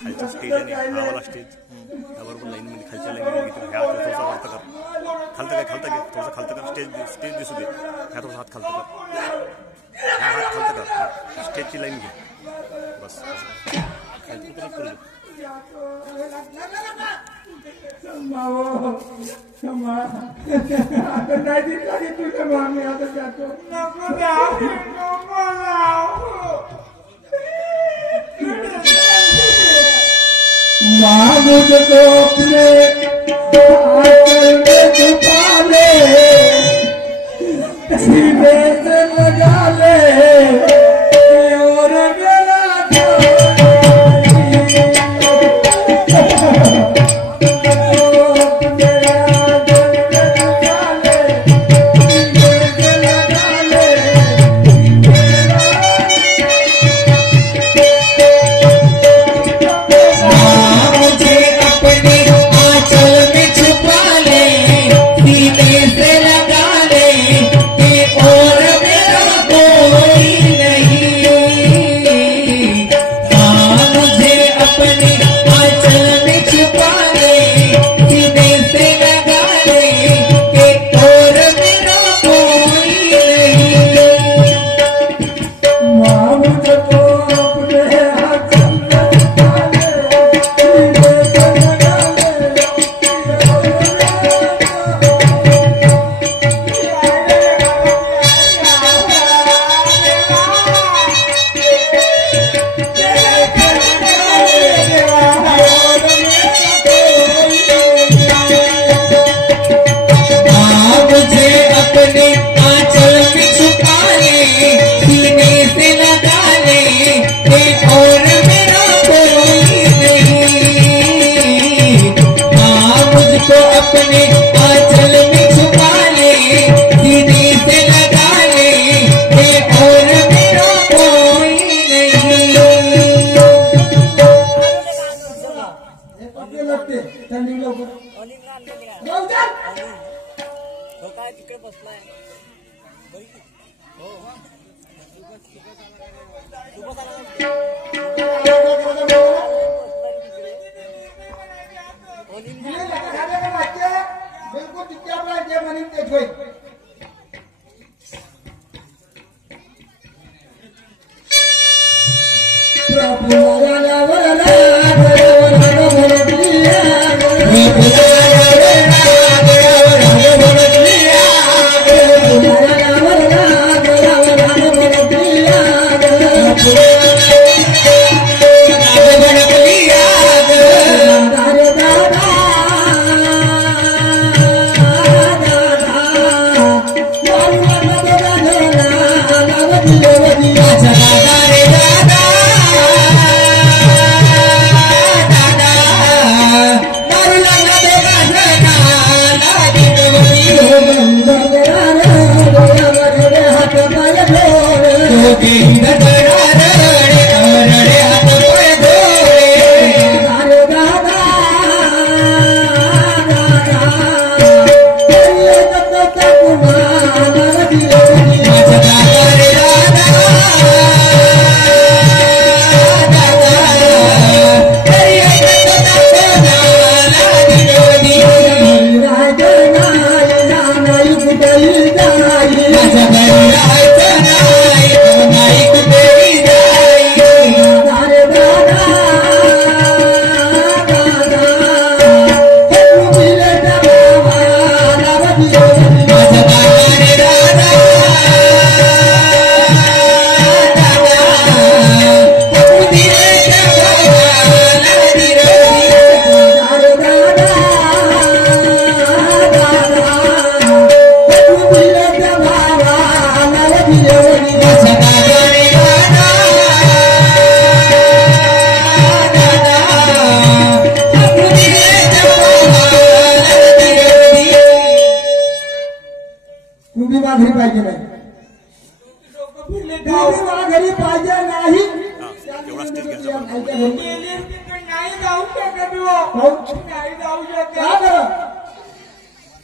खालच्या स्टेज आणि आवाला स्टेज त्याबरोबर लाईनमध्ये खालच्या लाईनमध्ये घेतो ह्या थोडासा वरता कर खालतं काय खालतं घे थोडंसं खालतं कर स्टेज दिसू दे ह्या थोडासा हात खालतं कर ह्या हात खालतं कर स्टेजची लाईन घे बस खालती उतरत करू माँ मुझको अपने आंचल में छुपा ले सीने से लगा ले और मेरा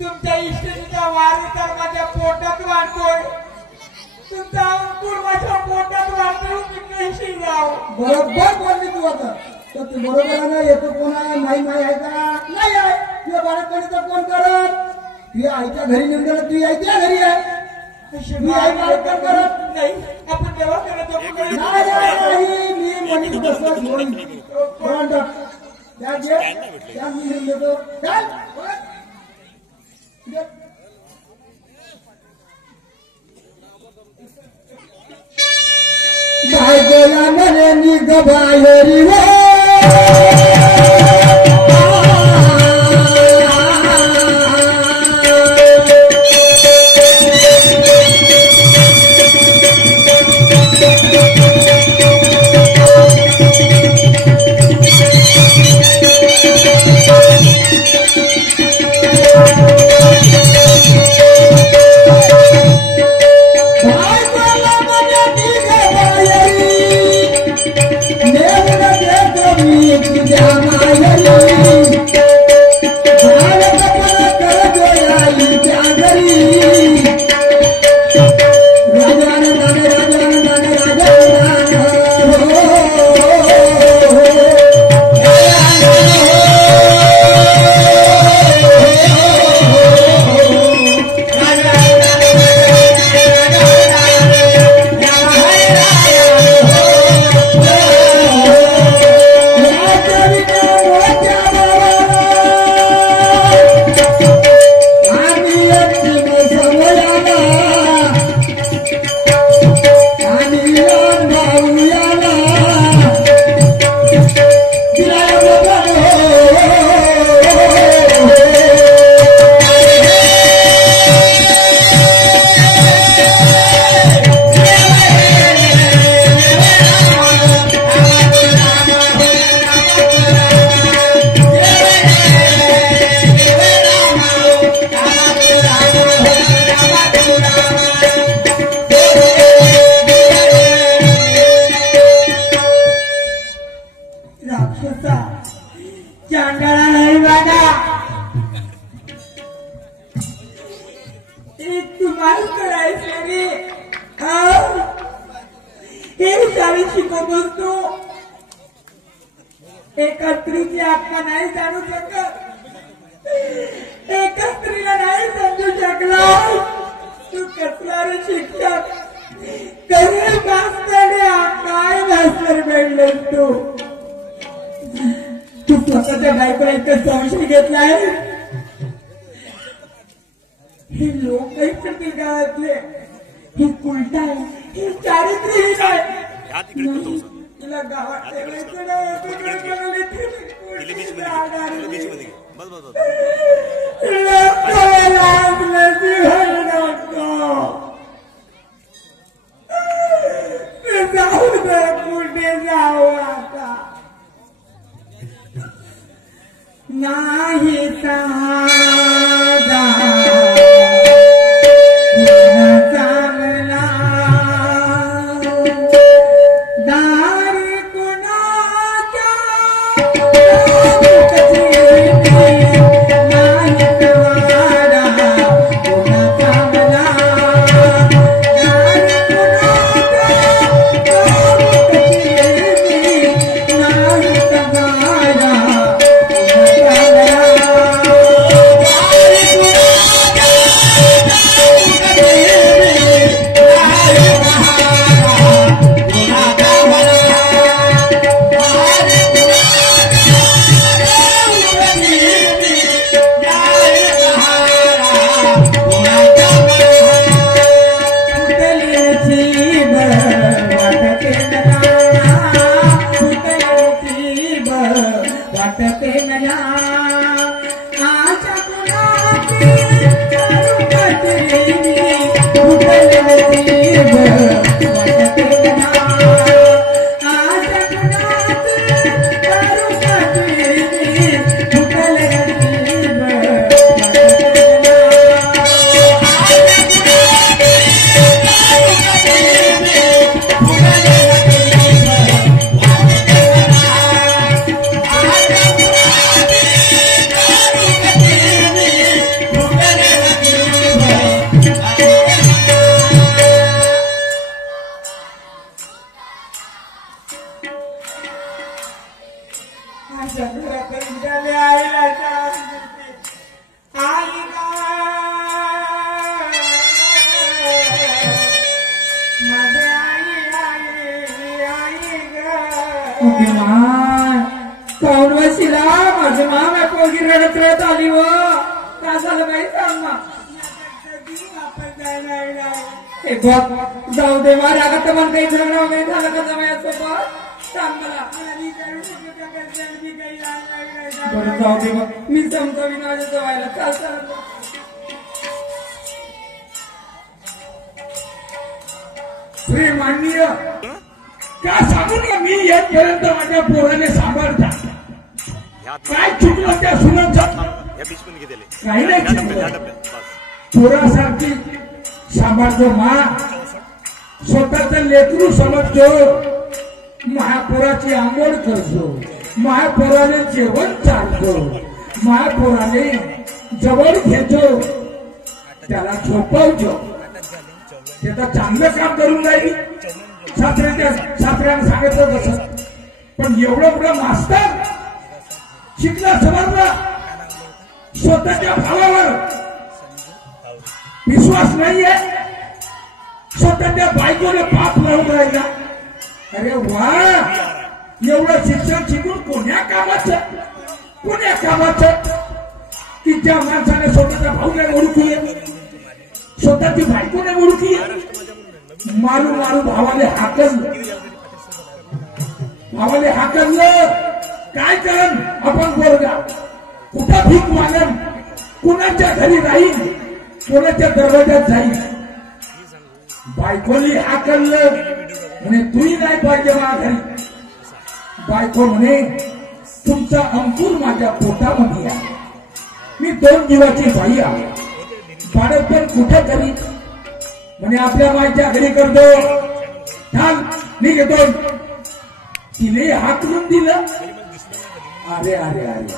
तुमच्या इष्टीचा वारी तर माझ्या पोटात वाढतोय, तुमचा अंकुर माझ्या पोटात वाढतोय, मी कशी जाऊ? बरोबर बोलली तू आता. तर तू बरोबर आहे ना येतो कोण आहे नाही नाही आहे का नाही आहे तुझ्या बाळाकडे तर कोण करत तुझ्या आईच्या घरी नेऊन गेलं तुझी आई त्या घरी आहे मी आई बाळात कर करत नाही आपण देवा करत नाही मी म्हणून बसलो त्या घे त्या मी नेऊन देतो चल बायकोला म्हणे निघ बाहेरी हो एका स्त्रीची आत्मा नाही जाणू शकत एका स्त्रीला नाही समजू शकला तू कसला रे शिक्षक कधी मास्तर काय मास्तर भेटलेस तू स्वतःच्या बायकोला इतकं संशय घेतलाय हे लोक करतील गावातले हे उलटा आहे हे चारित्र्यहीन आहे तिला गावात ठेवायचं नाही जाऊ दे कुठे जाऊ आता नाही चांगला दारी कुणाच्या माझ्या घरापर्यंत आले आईला आई माझे आई कौन वशिला माझं मामा पोगी रडत रडत आली व का झालं काही सांग ना हे बघ जाऊ दे माझ्या आता तर मला काही झगडा वगैरे झालं का जमायासोबत सांग मला बरं जाऊ दे मग मी समजावी माझ्या जवायला चाल चाल श्री माननीय का सांगून का मी येतपर्यंत माझ्या पोराने सांभाळता काय चुकलं त्या सुनांचं काही नाही चुकलं पोरासारखी सांभाळतो मा स्वतःचं लेकरू समजतो महापोराची आंघोळ करतो महापोराने जेवण चालतो महापोराने जवळ घेतो त्याला झोपवतो त्याचं चांगलं काम करून जाईल सासऱ्याने सांगितलं तसं पण एवढं मोठं मास्तर शिकला समजला स्वतःच्या भावावर विश्वास नाहीये स्वतःच्या बायकोने पाप लावून राहिला अरे वा एवढं शिक्षण शिकून कोण्या कामाचं की त्या माणसाने स्वतःच्या भाऊने ओळखू स्वतःची बायकोने ओळखी मारू मारू भावाले हाकललं काय करण आपण बोलगा कुठं भीक मागन कुणाच्या घरी राहील कोणाच्या दरवाज्यात जाईल बायकोली हाकललं म्हणे तूही नाही पाहिजे माझ्या घरी बायको म्हणे तुमचा अंकुर माझ्या पोटामध्ये आहे मी 2 दिवसाची बाई आहे बाळपण कुठे करी म्हणे आपल्या माईच्या घरी करतो छान मी घेतो तिने हाकलून दिलं अरे अरे अरे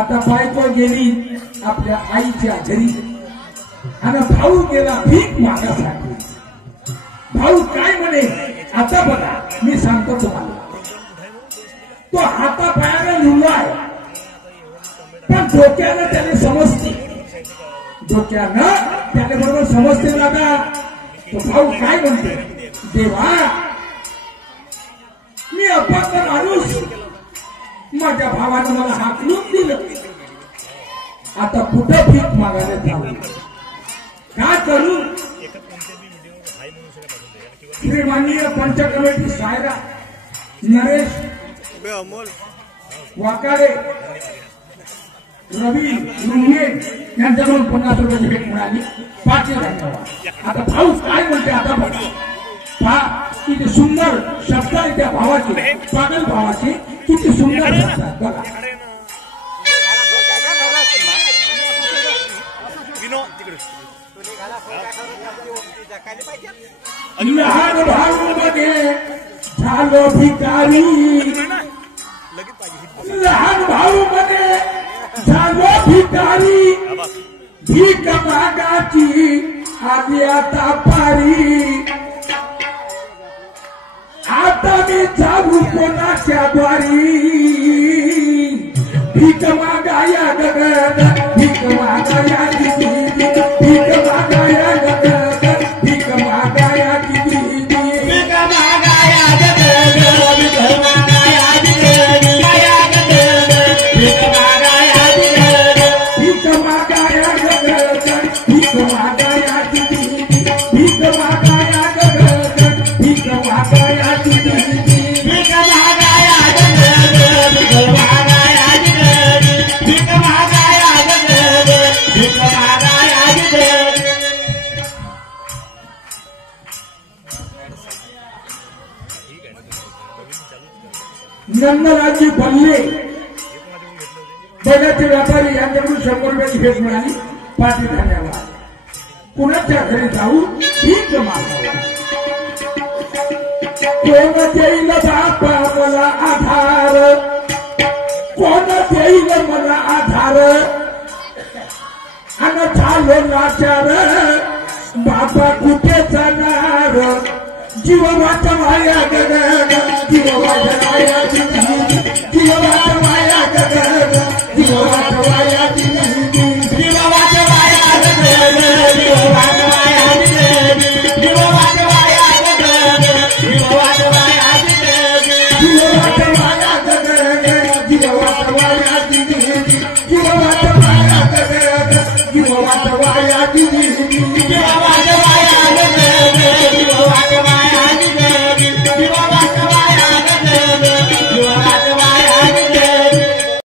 आता बायको गेली आपल्या आईच्या घरी आणि भाऊ गेला भीक मागासाठी भाऊ काय म्हणे आता बघा मी सांगतो तुम्हाला तो हातापायाने लिहिलाय पण डोक्यानं त्याने समजते डोक्यानं त्याने बरोबर समजते दादा तो भाऊ काय म्हणते देवा मी अपंग माणूस माझ्या भावानं मला हाकलून दिलं आता कुठं भीक मागायला जाऊ काय करू श्री माननीय पंच कमिटी सायरा नरेश वाकाडे रवी रुंगे यांच्याकडून 50 रुपयाची भेट मिळाली 5 धन्यवाद आता भाऊ काय म्हणते आता बघा पहा किती सुंदर शब्द आहे त्या भावाचे पागल भावाचे किती सुंदर शब्द बघा लहान भाऊमध्ये झालो भिकारी लहान भाऊमध्ये झालो भिकारी भीक मागाची आधी आता पारी आता मी जाऊ कोणाच्या द्वारी भीक मागाया गगन भीक मागाया दिदी भीक मागाया गगन भीक मागाया दिदी भीक मागाया गगन भीक मागाया दिदी भीक मागाया दिदी भीक मागाया गगन भीक मागाया दिदी भीक मागाया गगन भीक मागाया दिदी भीक मागाया गगन भीक मागाया दिदी भीक मागाया गगन भीक मागाया दिदी नंदराजी बल्ले बैलाचे व्यापारी यांच्याकडून 100 रुपयाची भेट मिळाली 5 धन्यवाद कुणाच्या घरी जाऊ भीक मागावी कोण देईल बापा मला आधार कोण देईल मला आधार आणि झालो लाचार बापा कुठे जाणार जीव वाचवाया गगन जीव वाचवाया जीव